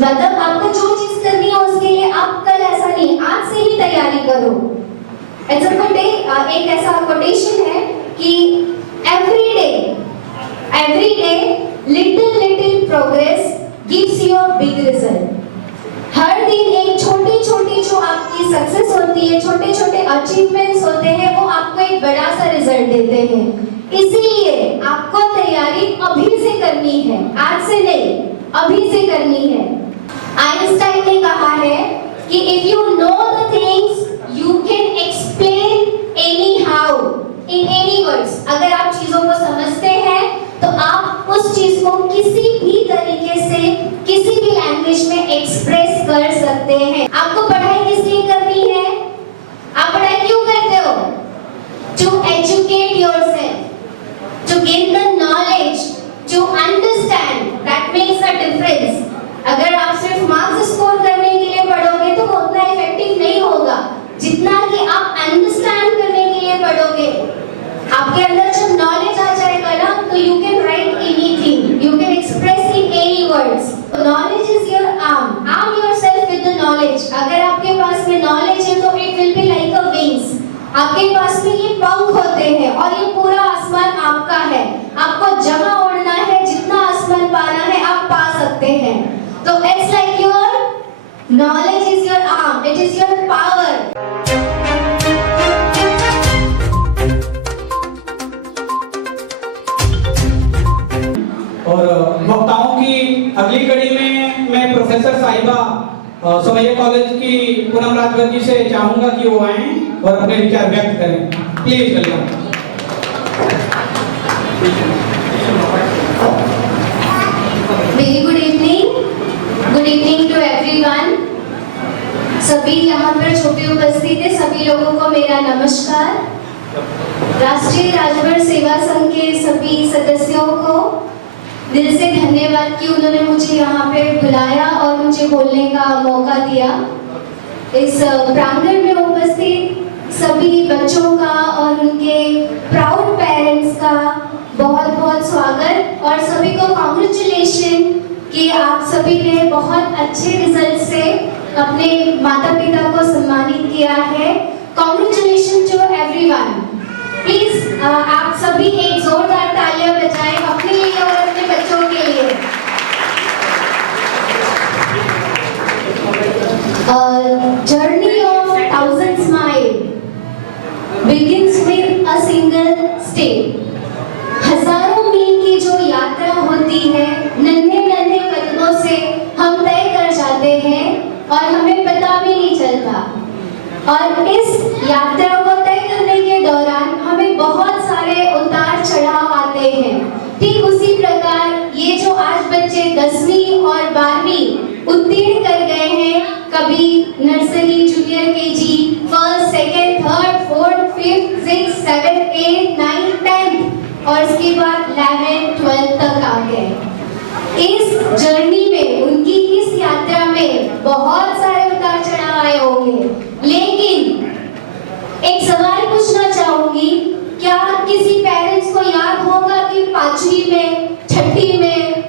मतलब आपको जो चीज करनी है उसके लिए आप कल ऐसा नहीं, आज से ही तैयारी करो। एक ऐसा कोटेशन है कि every day little progress gives you a big result. हर दिन एक छोटी छोटी जो आपकी सक्सेस होती है, छोटे छोटे अचीवमेंट्स होते हैं, वो आपको एक बड़ा सा रिजल्ट देते हैं। इसीलिए आपको तैयारी अभी से करनी है, आज से नहीं, अभी से करनी है। आइंस्टाइन ने कहा है कि if you know the things you can explain any how in any words. अगर आप चीजों को समझते हैं तो आप उस चीज को किसी भी तरीके से, किसी भी लैंग्वेज में एक्सप्रेस कर सकते हैं। आपको पढ़ाई किस लिए करनी है? आप पढ़ाई क्यों करते हो? To educate yourself, to gain the knowledge, to understand, that makes a difference। अगर आप सिर्फ मार्क्स स्कोर करने के लिए पढ़ोगे तो वो उतना इफेक्टिव नहीं होगा जितना कि आप अंडरस्टैंड करने के लिए पढ़ोगे। आपके अंदर जब नॉलेज आ जाएगा ना, तो you can write anything, you can express in any words. Knowledge is your arm yourself with the knowledge. अगर आपके पास में नॉलेज है तो it will be like a wings. आपके पास में ये पंख होते हैं और ये पूरा आसमान आपका है। आपको जहां उड़ना है, जितना आसमान पाना है, आप पा सकते हैं। तो it's like your knowledge is your arm, it is your power. और वक्ताओं की अगली कड़ी में मैं प्रोफेसर साहिबा सोमैया कॉलेज की पूनम राजभर जी से चाहूंगा कि वो आए और अपने विचार व्यक्त करें। Please welcome. Very good evening to everyone. सभी यहाँ पर छोटे उपस्थित है, सभी लोगों को मेरा नमस्कार। राष्ट्रीय राजभर सेवा संघ के सभी सदस्यों को दिल से धन्यवाद कि उन्होंने मुझे यहाँ पे बुलाया और मुझे बोलने का मौका दिया। इस प्रांगण में उपस्थित सभी बच्चों का और उनके प्राउड पेरेंट्स का बहुत बहुत स्वागत और सभी को कांग्रेचुलेशन कि आप सभी ने बहुत अच्छे रिजल्ट से अपने माता पिता को सम्मानित किया है। Congratulation to everyone. प्लीज आप सभी एक जोरदार तालियां बजाएं अपने लिए और अपने बच्चों के लिए। Journey of 1000 smile begins with a single step। हजारों मील की जो यात्रा होती है, नन्हे नन्हे कदमों से हम तय कर जाते हैं और हमें पता भी नहीं चलता। और इस यात्रा को तय करने के दौरान हमें बहुत सारे उतार चढ़ाव आते हैं। ठीक उसी प्रकार ये जो आज बच्चे 10वीं और 12वीं उत्तीर्ण कर गए हैं, कभी nursery, junior KG, first, second, third, fourth, fifth, six, 7, 8, 9, 10 और इसके बाद 11, 12 तक आ गए। इस जर्नी में, उनकी इस यात्रा में बहुत सारे उतार चढ़ाव आए होंगे, लेकिन एक सवाल पूछना चाहूंगी, क्या किसी पेरेंट्स को याद होगा कि 5वीं में, छठी में,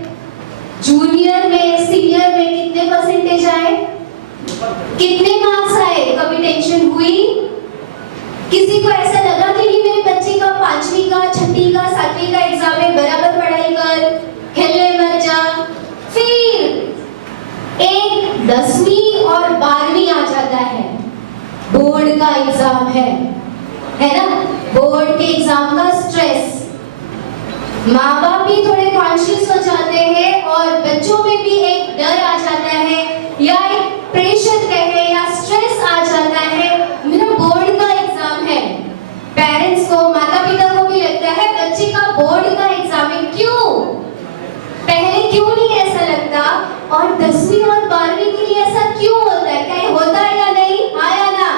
जूनियर में, सीनियर में कितने परसेंटेज आए, कितने मार्क्स आए? कभी टेंशन हुई? किसी को ऐसा लगा कि नहीं मेरे बच्चे का 5वीं का, छठी का, 7वीं का एग्जाम है, बराबर पढ़ाई कर, खेलने मत जा? फिर एक 10वीं और 12वीं आ जाता है, बोर्ड का एग्जाम है ना? बोर्ड के एग्जाम का स्ट्रेस, माँ बाप भी थोड़े कॉन्शियस हो जाते हैं और बच्चों में भी एक डर आ जाता है या एक प्रेशर कहे या स्ट्रेस आ जाता है। मेरा बोर्ड का एग्जाम है, पेरेंट्स को, माता पिता को भी लगता है बच्चे का बोर्ड का एग्जाम है। क्यों? पहले क्यों नहीं ऐसा लगता? और 10वीं और 12वीं के लिए ऐसा क्यों होता है? क्या ये होता है या नहीं? हाँ या ना?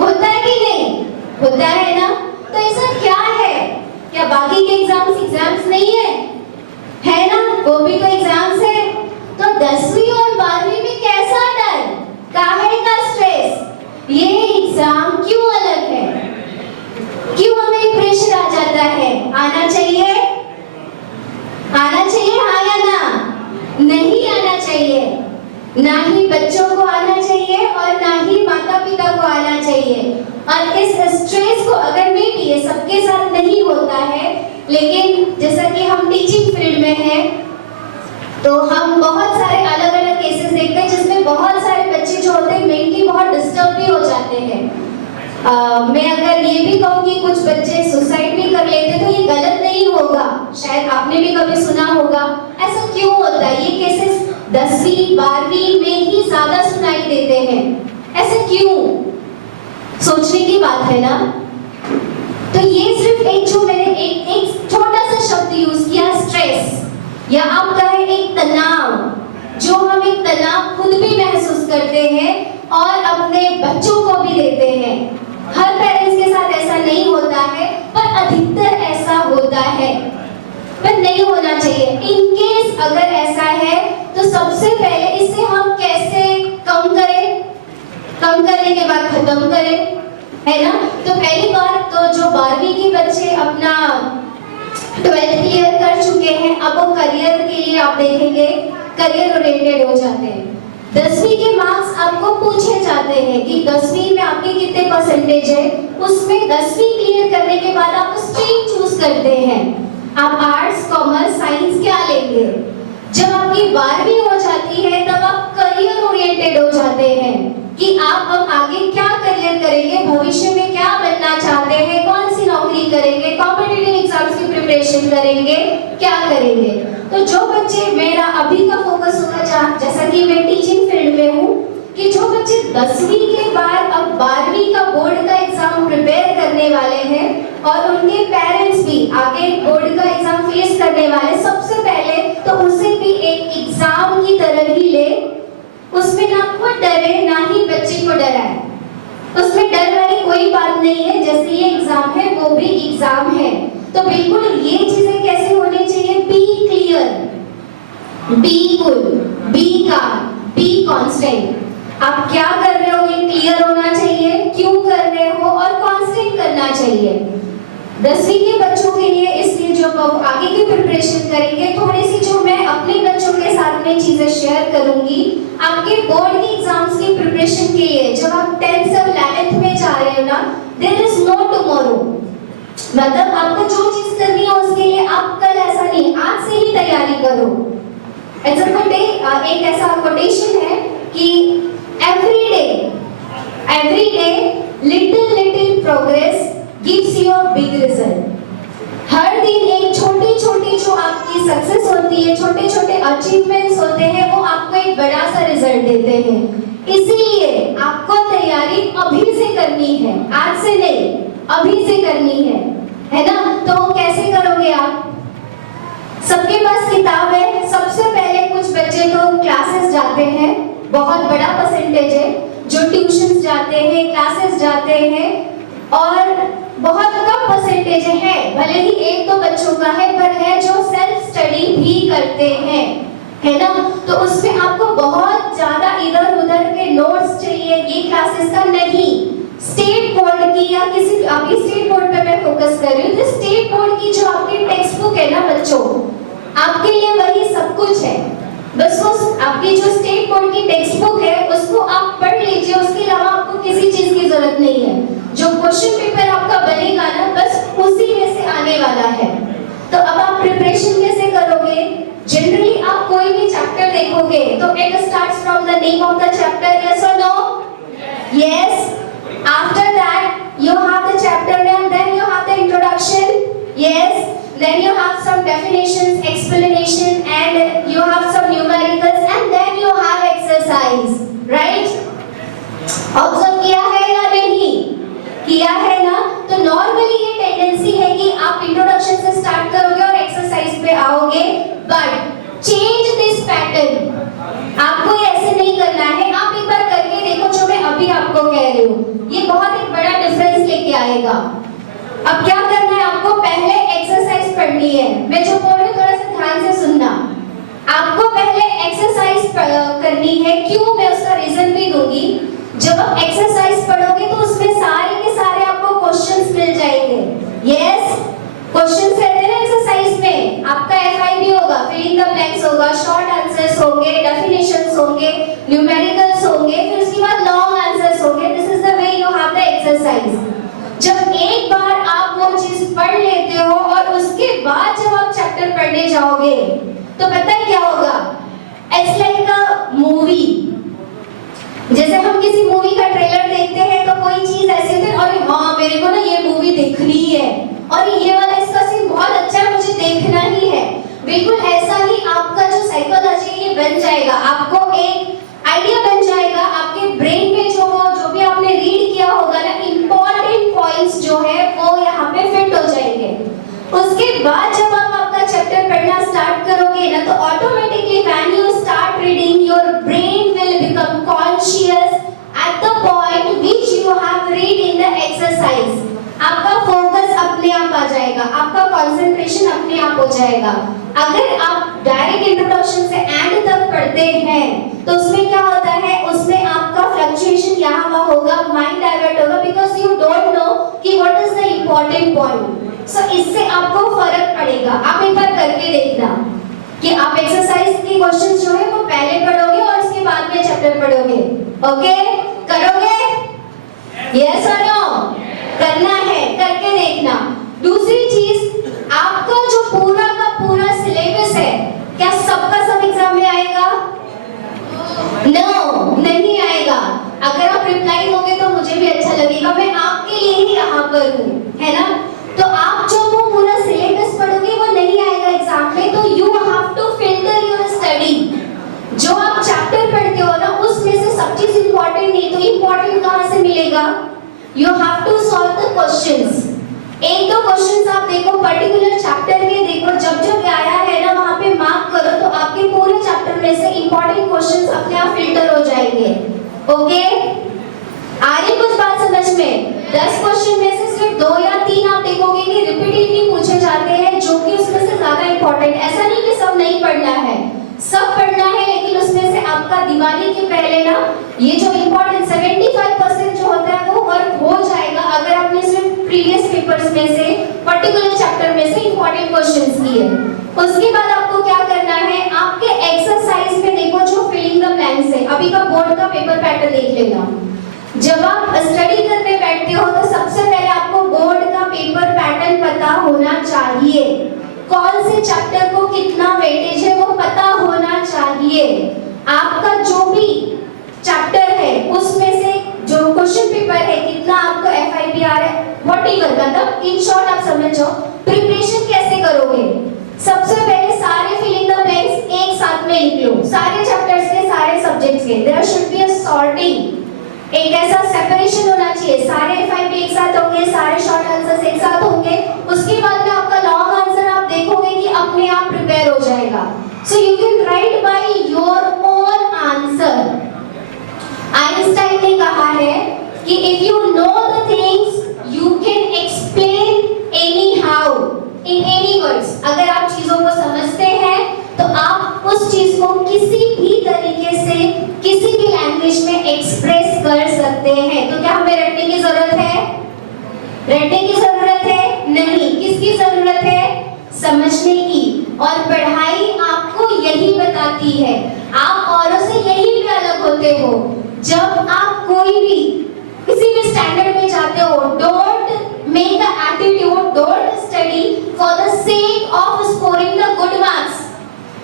होता है कि नहीं? होता है ना? तो ऐसा क्या है? क्या बाकी के एग्जाम्स नहीं है ना? वो भी तो एग्जाम्स है। तो 10वीं और 12वीं में कैसा डर, काहे का स्ट्रेस? ये एग्जाम क्यों अलग है? क्यों हमें प्रेशर आ जाता है? आना चाहिए? आना चाहिए हाँ या ना? नहीं आना चाहिए। ना ही बच्चों को आना चाहिए और ना ही माता पिता को आना चाहिए। और इस स्ट्रेस को अगर मे भी ये सबके साथ नहीं होता है, लेकिन जैसा कि हम टीचिंग फील्ड में हैं तो हम बहुत सारे अलग अलग केसेस देखते हैं जिसमें बहुत सारे बच्चे जो होते हैं मेंटली बहुत डिस्टर्ब भी हो जाते हैं। मैं अगर ये भी कहूँ कि कुछ बच्चे सुसाइड भी कर लेते तो ये गलत नहीं होगा, शायद आपने भी कभी सुना होगा। ऐसा क्यों होता है? ये केसेस 10वीं 12वीं में ही ज्यादा सुनाई देते हैं, ऐसा क्यों? सोचने की बात है ना। तो ये सिर्फ एक जो मैंने एक छोटा सा शब्द यूज किया, स्ट्रेस, या आप कहें एक तनाव, जो हम एक तनाव खुद भी महसूस करते हैं और अपने बच्चों को भी देते हैं। हर पेरेंट्स के साथ ऐसा नहीं होता है, पर अधिकतर ऐसा होता है, पर नहीं होना चाहिए। इन केस अगर ऐसा है तो सबसे पहले इसे हम कैसे कम करें, कम करने के बाद खत्म करें, है ना। तो पहली बात तो जो 12वीं के बच्चे अपना 12th क्लियर कर चुके हैं, अब वो करियर के लिए आप देखेंगे करियर ओरिएंटेड हो जाते हैं। 10वीं के मार्क्स आपको पूछे जाते हैं कि 10वीं में आपके कितने परसेंटेज है, उसमें 10वीं क्लियर करने के बाद आप स्ट्रीम चूज करते हैं, आप आर्ट्स कॉमर्स साइंस क्या लेंगे। जब आपकी 12वीं हो जाती है तब आप करियर ओरिएंटेड हो जाते हैं कि आप अब आगे क्या करियर करेंगे, भविष्य में क्या बनना चाहते हैं, कौन सी नौकरी करेंगे, कॉम्पिटिटिव एग्जाम्स की प्रिपरेशन करेंगे, क्या करेंगे। तो जो बच्चे, मेरा अभी का फोकस होगा जैसा कि मैं टीचिंग फील्ड में हूँ, कि जो बच्चे 10वीं के बाद अब 12वीं का बोर्ड का एग्जाम प्रिपेयर करने वाले हैं और उनके पेरेंट्स भी आगे बोर्ड का एग्जाम फेस करने वाले, सबसे पहले तो उसे भी एक एग्जाम की तरह ही ले, उसमें ना खुद डरे ना ही बच्चे को डराए। उसमें डर वाली कोई बात नहीं है, जैसे ये एग्जाम है वो भी एग्जाम है। तो बिल्कुल ये चीजें कैसे होनी चाहिए, be clear, be good, be calm, be constant. आप क्या कर रहे हो ये क्लियर होना चाहिए, क्यों कर रहे हो और कांस्टेंट करना चाहिए। 10वीं के बच्चों के लिए इसलिए जो आगे की प्रिपरेशन करेंगे, थोड़ी सी जो मैं अपने बच्चों के साथ में चीजें शेयर करूंगी आपके बोर्ड के एग्जाम्स की प्रिपरेशन के लिए। जब आप 10th और 11th में जा रहे हो ना, देयर इज नो टुमारो, मतलब आपको जो चीज करनी है उसके लिए आप कल ऐसा नहीं, आज से ही तैयारी करो। इट्स अ गुड डे, एक ऐसा कोटेशन है कि every day little progress gives you a big result. हर दिन एक छोटी छोटी जो आपकी सक्सेस होती है, छोटे छोटे अचीवमेंट्स होते हैं, वो आपको एक बड़ा सा रिजल्ट देते हैं। इसीलिए आपको तैयारी अभी से करनी है, आज से नहीं, अभी से करनी है ना। तो कैसे करोगे आप? सबके पास किताब है। सबसे पहले कुछ बच्चे तो क्लासेस जाते हैं, बहुत बड़ा परसेंटेज है जो ट्यूशंस जाते हैं, क्लासेस जाते हैं, और बहुत कम परसेंटेज है, भले ही एक दो बच्चों का है, पर है जो सेल्फ स्टडी भी करते हैं, है ना। तो उसमें आपको बहुत ज्यादा इधर उधर के नोट्स चाहिए, ये क्लासेस का नहीं। स्टेट बोर्ड की या किसी, अभी स्टेट बोर्ड पे मैं फोकस कर रही हूँ, तो स्टेट बोर्ड की जो आपकी टेक्स्ट बुक है ना बच्चों, आपके लिए वही सब कुछ है। बस वो आपकी जो स्टेट बोर्ड की टेक्स्ट बुक है उसको आप पढ़ लीजिए, उसके अलावा आपको किसी चीज की जरूरत नहीं है। जो क्वेश्चन पेपर आपका बनेगा ना, बस उसी में से आने वाला है। तो अब आप प्रिपरेशन कैसे करोगे? जनरली आप कोई भी चैप्टर देखोगे तो it starts from the name of the chapter, yes और no? Yes. After that you have the chapter name, then you have the introduction, yes, then you have some definitions, explanation, and you have some numericals, and then you have exercise, right? Observe किया है या नहीं? किया है ना। तो normally ये tendency है कि आप इंट्रोडक्शन से स्टार्ट करोगे और एक्सरसाइज पे आओगे, बट चेंज दिस पैटर्न। आपको ऐसे नहीं करना है। आप एक बार करके देखो जो मैं अभी आपको कह रही हूँ, ये बहुत एक बड़ा डिफरेंस लेके आएगा। अब क्या करना है आपको? पहले एक्सरसाइज पढ़नी है। मैं जो बोल रही हूँ थोड़ा सा ध्यान से सुनना। आपको पहले एक्सरसाइज करनी है। क्यों? मैं उसका रीजन भी दूंगी। जब आप एक्सरसाइज पढ़ोगे तो उसमें सारे के सारे आपको क्वेश्चंस मिल जाएंगे। यस, क्वेश्चंस रहते हैं ना एक्सरसाइज में। आपका एफआई भी होगा, फिलिंग द ब्लैंक्स होगा, शॉर्ट आंसर्स होंगे, डेफिनेशंस होंगे, होंगे, न्यूमेरिकल्स होंगे, फिर उसके बाद लॉन्ग आंसर्स होंगे। This is the way you have the exercise. जब एक बार आप वो चीज पढ़ लेते हो और उसके बाद जब आप चैप्टर पढ़ने जाओगे तो पता है क्या होगा? It's like a movie. जैसे हम किसी मूवी का ट्रेलर देखते हैं तो कोई चीज ऐसी होती है, अरे हाँ मेरे को ना ये मूवी देखनी है और ये वाला इसका सीन बहुत अच्छा है, मुझे देखना ही है। बिल्कुल ऐसा ही आपका जो साइकोलॉजी है ये बन जाएगा, आपको एक आइडिया बन जाएगा, आपके ब्रेन में जो भी आपने रीड किया होगा ना, इंपॉर्टेंट पॉइंट्स जो है वो यहाँ पे फिट हो जाएंगे। उसके बाद जब आप आपका चैप्टर पढ़ना स्टार्ट करोगे ना, तो automatically when you start reading your brain will become conscious at the point which you have read in the exercise. आपका फोकस अपने आप आ जाएगा, आपका कंसंट्रेशन अपने आप हो जाएगा। अगर आप डायरेक्ट इंट्रोडक्शन से एंड तक पढ़ते हैं तो उसमें क्या होता है, उसमें आपका फ्लक्चुएशन यहाँ वहाँ होगा, माइंड डाइवर्ट होगा, बिकॉज यू डोंट नो कि what is the important point. So इससे आपको फर्क पड़ेगा। आप एक बार करके देखना कि आप एक्सरसाइज के क्वेश्चंस जो है वो पहले पढ़ोगे और उसके बाद में चैप्टर पढ़ोगे। ओके, करोगे? यस और नो? करना है, करके देखना। दूसरी चीज, आपका जो पूरा का पूरा सिलेबस है, क्या सबका सब एग्जाम में आएगा? नो, नहीं आएगा। अगर आप रिप्लाई दोगे तो मुझे भी अच्छा लगेगा, मैं आपके लिए ही यहाँ पर हूँ, है ना? तो आप जो वो पूरा सिलेबस पढ़ोगे वो नहीं आएगा एग्जाम में, तो you have to filter your study. जो आप चैप्टर पढ़ते हो ना, उसमें से सब चीज इंपॉर्टेंट नहीं, तो इंपॉर्टेंट कहाँ से मिलेगा? You have to solve the questions. एक दो क्वेश्चंस आप देखो, पर्टिकुलर चैप्टर के देखो, जब जब आया है ना वहाँ पे मार्क करो, तो आपके पूरे चैप्टर में से इंपॉर्टेंट क्वेश्चंस अपने आप फिल्टर हो जाएंगे। ओके, आ रही कुछ बात समझ में? 10 क्वेश्चन में से सिर्फ 2 या 3 आप देखोगे कि रिपीटेडली पूछे जाते हैं, जो कि उसमें से ज्यादा इंपॉर्टेंट। ऐसा नहीं कि सब नहीं पढ़ना है, सब पढ़ना है, लेकिन उसमें से आपका दिवाली के पहले ना ये जो इंपॉर्टेंट 75% जो होता है वो वर्क हो जाएगा, अगर आपने सिर्फ प्रीवियस पेपर्स में से पर्टिकुलर चैप्टर में से इंपॉर्टेंट क्वेश्चंस किए। उसके बाद आपको क्या करना है, आपके एक्सरसाइज में देखो जो फिलिंग द ब्लैंक्स है, अभी का बोर्ड का पेपर पैटर्न देख लेना। जब आप स्टडी करने बैठते हो तो सबसे पहले आपको बोर्ड का पेपर पैटर्न पता होना चाहिए, कौन से चैप्टर को कितना वेटेज है वो पता होना चाहिए। आपका जो भी चैप्टर है उसमें से जो क्वेश्चन पेपर है कितना आपको FIPR है, व्हाटएवर, मतलब इन शॉर्ट आप समझो प्रिपरेशन कैसे करोगे। सबसे पहले सारे फिलिंग द ब्लैंक्स एक साथ में लिख लो, सारे चैप्टर्स के, सारे सब्जेक्ट्स के। There should be a sorting, एक ऐसा सेपरेशन होना चाहिए, सारे FIP एक साथ होंगे, सारे शॉर्ट आंसर्स एक साथ होंगे। उसके बाद में आपका लॉन्ग आंसर आप देखोगे कि अपने आप प्रिपेयर हो जाएगा। So you can right by your own answer. Einstein ने कहा है कि if you know the things you can explain any how in any words. अगर आप चीजों को समझते हैं तो आप उस चीज को किसी भी तरीके से किसी भी लैंग्वेज में एक्सप्रेस कर सकते हैं। तो क्या हमें रटने की जरूरत है? रटने की जरूरत है नहीं, किसकी जरूरत है? समझने की। और पढ़ाई आपको यही बताती है, आप औरों से यही पे अलग होते हो। जब आप कोई भी किसी भी स्टैंडर्ड में जाते हो, don't make the attitude, don't study for the sake of scoring the good marks.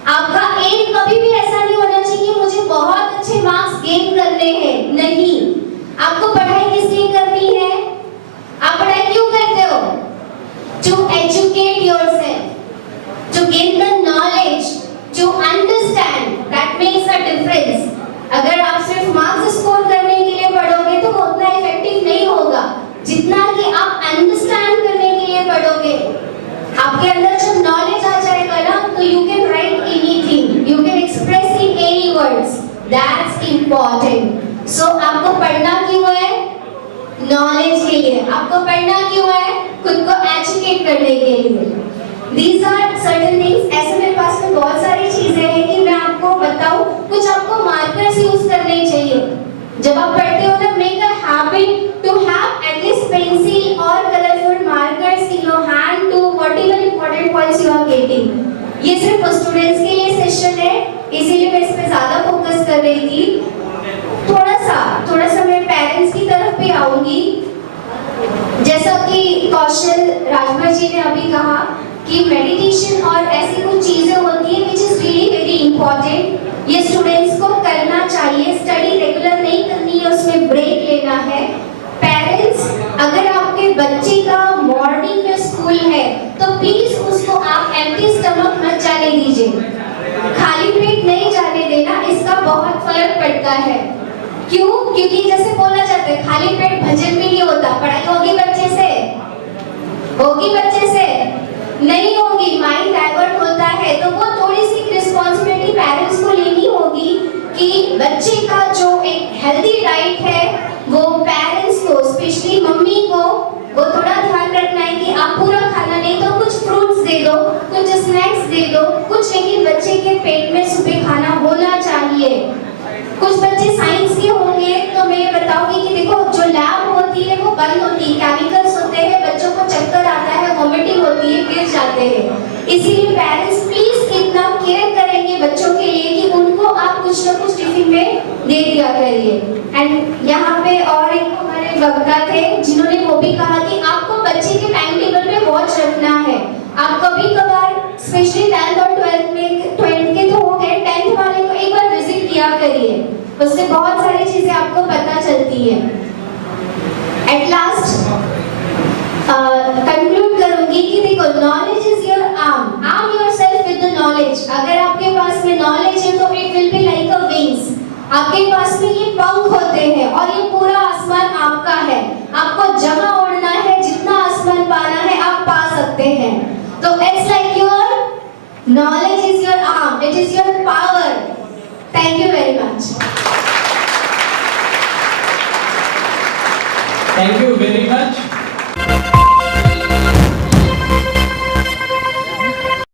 आपका एम कभी भी ऐसा नहीं होना चाहिए मुझे बहुत अच्छे मार्क्स गेन करने हैं, नहीं। आपको पढ़ाई किस लिए करनी है? आप पढ़ाई क्यों करते हो? To educate yourself, to gain the knowledge, to understand, that makes a difference. अगर आप सिर्फ मार्क्स स्कोर करने के लिए पढ़ोगे तो वो उतना इफेक्टिव नहीं होगा जितना कि आप अंडरस्टैंड करने के लिए पढ़ोगे। आपके अंदर जब नॉलेज आ जाएगा ना, तो you can write anything, you can express in any words, that's important. So आपको पढ़ना क्यों है? नॉलेज के लिए। आपको पढ़ना क्यों है? खुद को एजुकेट करने के लिए। These are certain things। ऐसे मेरे पास में बहुत सारी चीजें हैं कि मैं आपको बताऊं, कुछ आपको मार्कर्स यूज करने चाहिए। जब आप पढ़ते हो ना, make a habit to have at least pencil or colorful markers in your hand to whatever important points you are getting। ये सिर्फ स्टूडेंट्स के लिए सेशन है, इसीलिए मैं इस पे ज्यादा फोकस कर रही थी, थोड़ा सा मैं पेरेंट्स की तरफ भी आऊंगी। जैसा कि कौशल राजभर जी ने अभी कहा कि मेडिटेशन और ऐसी कुछ चीजें होती है which is really very important, ये स्टूडेंट्स को करना चाहिए। स्टडी रेगुलर नहीं करनी है, उसमें ब्रेक लेना है। पेरेंट्स, अगर आपके बच्चे का मॉर्निंग में स्कूल है तो प्लीज उसको आप एम्प्टी स्टमक मत जाने दीजिए, खाली पेट नहीं जाने देना, इसका बहुत फर्क पड़ता है। क्यों? क्योंकि जैसे बोला जाता है खाली पेट भजन भी नहीं होता। पढ़ाई होगी बच्चे से? होगी बच्चे से? नहीं होगी, माइंड डाइवर्ट होता है। तो वो थोड़ी सी रिस्पॉन्सिबिलिटी पेरेंट्स को लेनी होगी कि बच्चे का जो एक हेल्दी डाइट है वो पेरेंट्स को, स्पेशली मम्मी को, वो थोड़ा ध्यान रखना है कि आप पूरा खाना नहीं तो कुछ फ्रूट्स दे दो, कुछ स्नैक्स दे दो, कुछ, लेकिन बच्चे के पेट में सुबह खाना होना चाहिए। कुछ बच्चे साइंस के होंगे तो मैं ये बताऊंगी कि देखो जो लैब होती है वो बंद होती है, केमिकल्स होते हैं, बच्चों को चक्कर आता है, वोमिटिंग होती है, गिर जाते हैं। इसीलिए पेरेंट्स प्लीज इतना केयर करेंगे बच्चों के लिए कि उनको आप कुछ ना कुछ टिफिन में दे दिया करिए। एंड यहाँ पे और एक हमारे वक्ता थे जिन्होंने वो भी कहा कि आपको बच्चे के टाइम टेबल पे वॉच रखना है। आप कभी कभार स्पेशली 10th और 12th में, 12th के तो हो गए, 10th वाले को एक बार विजिट किया करिए, उससे बहुत सारी चीजें आपको पता चलती है। एट लास्ट कंक्लूड करूंगी कि देखो, knowledge is your arm yourself with the knowledge. अगर आपके पास में नॉलेज है तो it will be like a wings. आपके पास में ये पंख होते हैं और ये पूरा आसमान आपका है। आपको जहां उड़ना है, जितना आसमान पाना है आप पा सकते हैं। तो it's like your knowledge is your arm, it is your power. Thank you very much. Thank you very much.